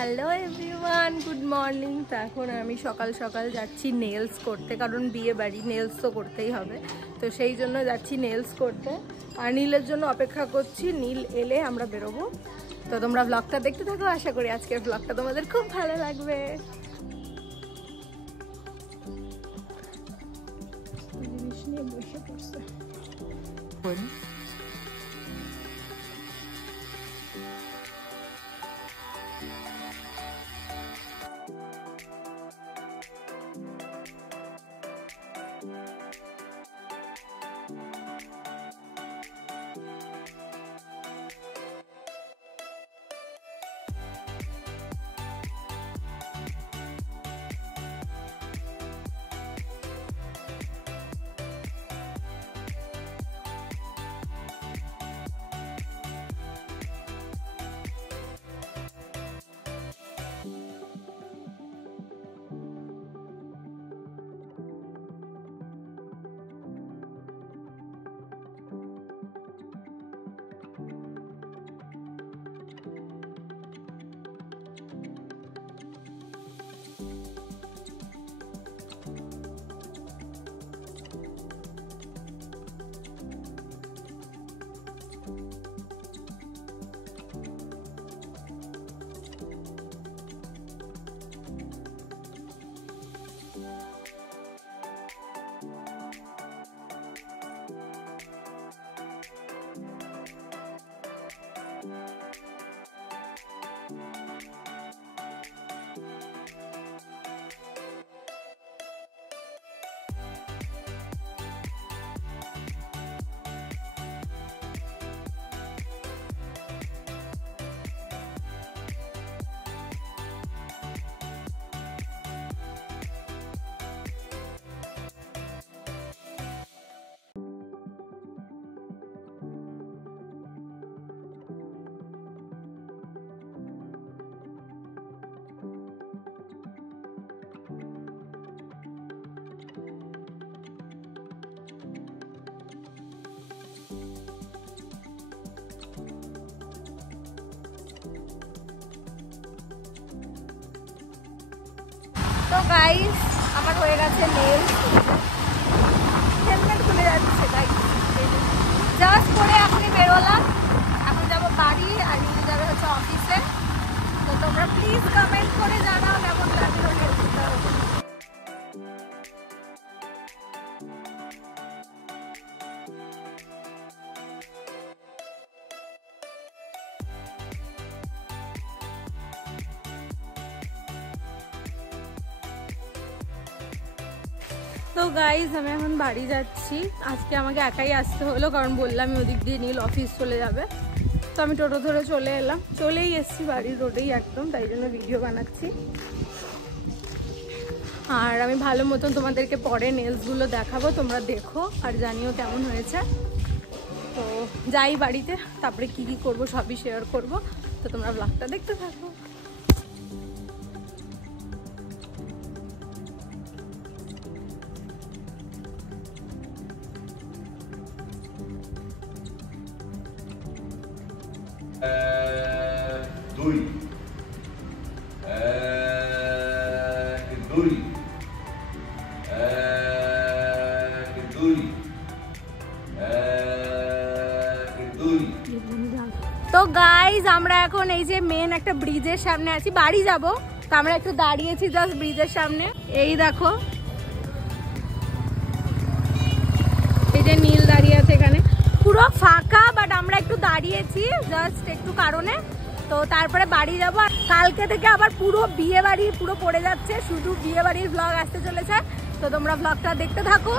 Hello everyone, good morning. তো এখন আমি সকাল সকাল যাচ্ছি নেলস করতে, কারণ বিয়ে বাড়ি, নেলস তো করতেই হবে। তো সেই জন্য যাচ্ছি নেলস করতে, আর নীলের জন্য অপেক্ষা করছি। নীল এলে আমরা বেরোবো। তো তোমরা ব্লগটা দেখতে থাকো, আশা করি আজকের ব্লগটা তোমাদের খুব ভালো লাগবে। জিনিস নিয়ে বসে পড়ছে। তো গাইস, আমার হয়ে গেছে নেলস। হেলমেট খুলে যাচ্ছে গাইস, জাস্ট করে এখনই বেরোলাম। এখন যাবো বাড়ি, আর নিয়ে যাবে হচ্ছে অফিসে। তো তোমরা প্লিজ কমেন্ট করে জানাও কেমন লাগলো নেলসটা। তো গাইজ, আমি এখন বাড়ি যাচ্ছি। আজকে আমাকে একাই আসতে হলো, কারণ বললাম ওদিক দিয়ে নীল অফিস চলে যাবে। তো আমি টোটো ধরে চলে এলাম, চলেই এসছি বাড়ির রোডেই একদম, তাই জন্য ভিডিও বানাচ্ছি। আর আমি ভালো মতন তোমাদেরকে পরে নেলসগুলো দেখাবো, তোমরা দেখো আর জানিও কেমন হয়েছে। তো যাই বাড়িতে, তারপরে কি কি করবো সবই শেয়ার করবো। তো তোমরা ব্লগটা দেখতে থাকো। দুই দুই দুই দুই। তো গাইজ, আমরা এখন এই যে মেন একটা ব্রিজের সামনে আছি, বাড়ি যাব। তো আমরা একটু দাঁড়িয়েছি জাস্ট ব্রিজের সামনে। এই দেখো, এই যে নীল দাঁড়িয়ে আছে এখানে, পুরো ফাঁকা, বাট আমরা একটু দাঁড়িয়েছি জাস্ট একটু কারণে। তো তারপরে বাড়ি যাবো। কালকে থেকে আবার পুরো বিয়ে বাড়ি পুরো পড়ে যাচ্ছে, শুধু বিয়ে বাড়ির ব্লগ আসতে চলেছে। তো তোমরা ব্লগটা দেখতে থাকো।